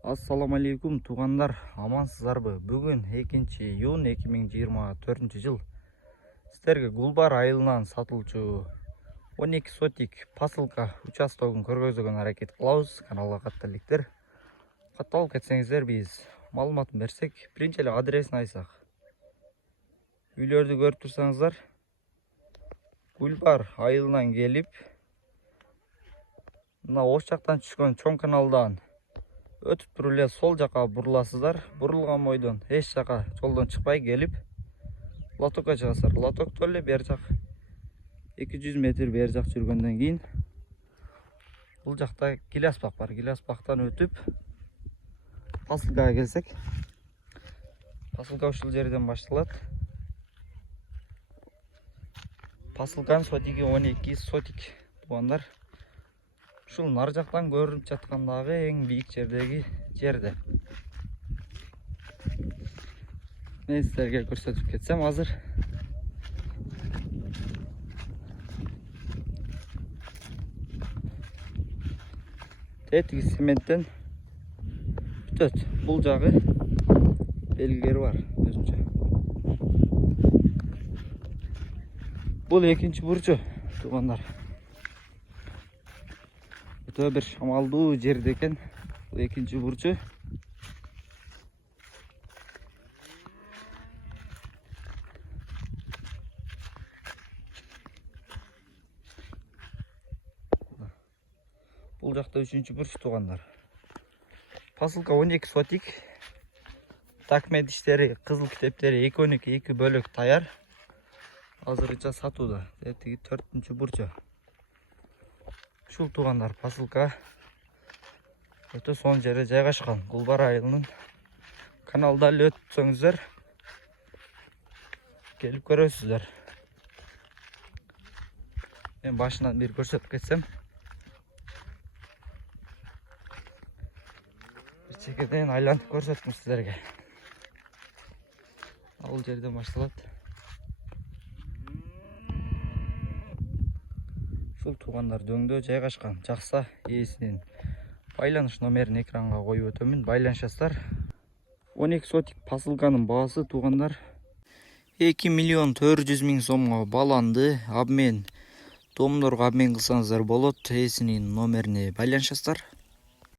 Ассаламу алейкум туғандар, амансыздарбы? Бүгін 2 июнь 2024 жыл. Сіздерге Гулбар айылынан сатылчу 12 сотик посылка участогын көргөзгөн аракет кылабыз. Каналга катталиктер. Катталып кетсеңиздер биз маалыматын берсек, биринчи эле адресин айтсак. Үйлөрдү көрүп турсаңыздар, Гулбар айылынан келип, мына ош жактан түшкөн чоң каналдан өтүп туруп эле сол жака буруласыздар. Бурулган бойдон эч жака жолдон чыкпай келип лотокко чыгасыздар. Лотокто эле бер жак 200 метр бер жак жүргөндөн кийин бул жакта Гилясбак бар. Гилясбактан өтүп посылкага келсек, посылка ушул жерден башталат. Посылканын сотиги 12 сотик туугандар. Ушул нар жактан көрүнүп жаткандагы эң бийик жердеги жерде. Мен силерге көрсөтүп кетсем азыр. Тетиги цементтен бүтөт. Бул жагы белгилери бар өзүнчө. Бул экинчи бурчу туугандар. Өтө бир шамалдуу жерде экен. Бул экинчи бурчу. Бул жакта үчүнчү бурч туугандар. Посылка 12 сотик. Документ иштери, кызыл китептери экөөнүкү 2 бөлөк даяр. Азырынча сатууда. Тетиги 4-чү бурчу. Ушул туугандар посылка өтө сонун жерде жайгашкан. Гулбар айылынын каналда эле өтсөңүздөр келип көрөсүздөр. Мен башынан бир көрсөтүп кетсем. Бир чекеден айлантып көрсөттүм сиздерге. Ал жерден башталат. Ушул туугандар дөңдө жайгашкан. Жакса ээсинин байланыш номерин экранга коюп өтөмүн. Байланышасыздар. 12 сотик посылканын баасы туугандар 2 миллион 400 миң сомго бааланды. Обмен домдорго обмен кылсаңыздар болот. Ээсинин номерине байланышасыздар.